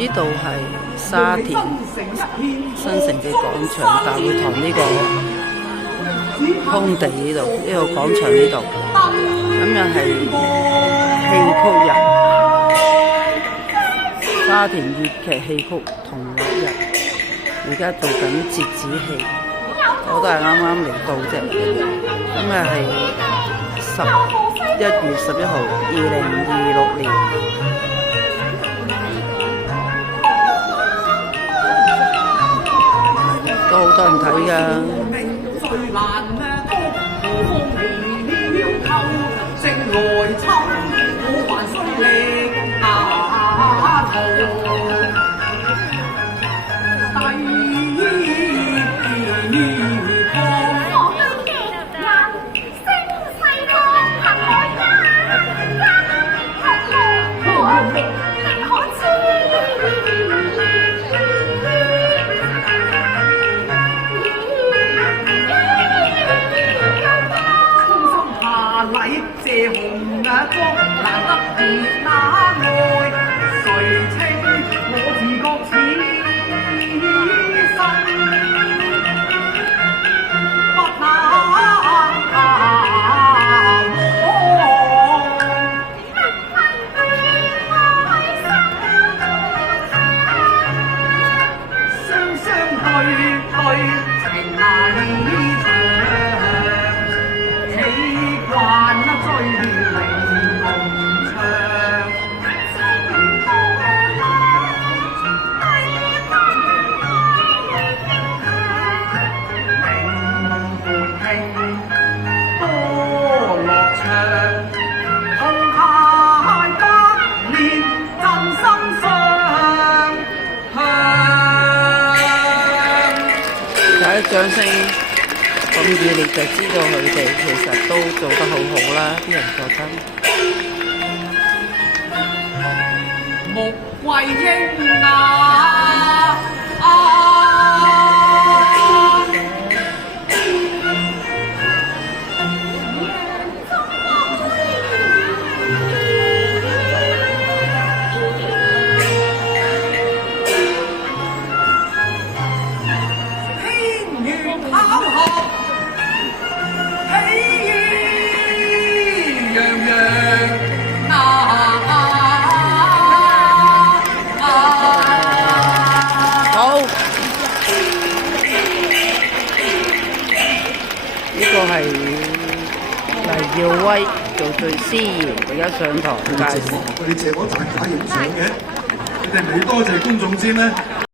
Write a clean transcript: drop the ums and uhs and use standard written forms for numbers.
呢度係沙田新城嘅廣場大會堂呢個空地呢度，呢個廣場呢度，咁又係戲曲日，沙田粵劇戲曲同樂日，而家做緊折子戲，我都係啱啱嚟到啫，咁又係11月11號2026年。都好多人睇㗎。借紅光，難得別那愛，誰稱我自覺此生不能雙雙對對情難長，喜慣追靈共唱。掌聲咁熱烈，就知道佢哋其實都做得好好啦，啲人覺得。穆桂英呢個係黎耀威做最司儀，而家上堂介紹。佢哋借嗰盞假影相嘅，你哋未多謝觀眾先咩？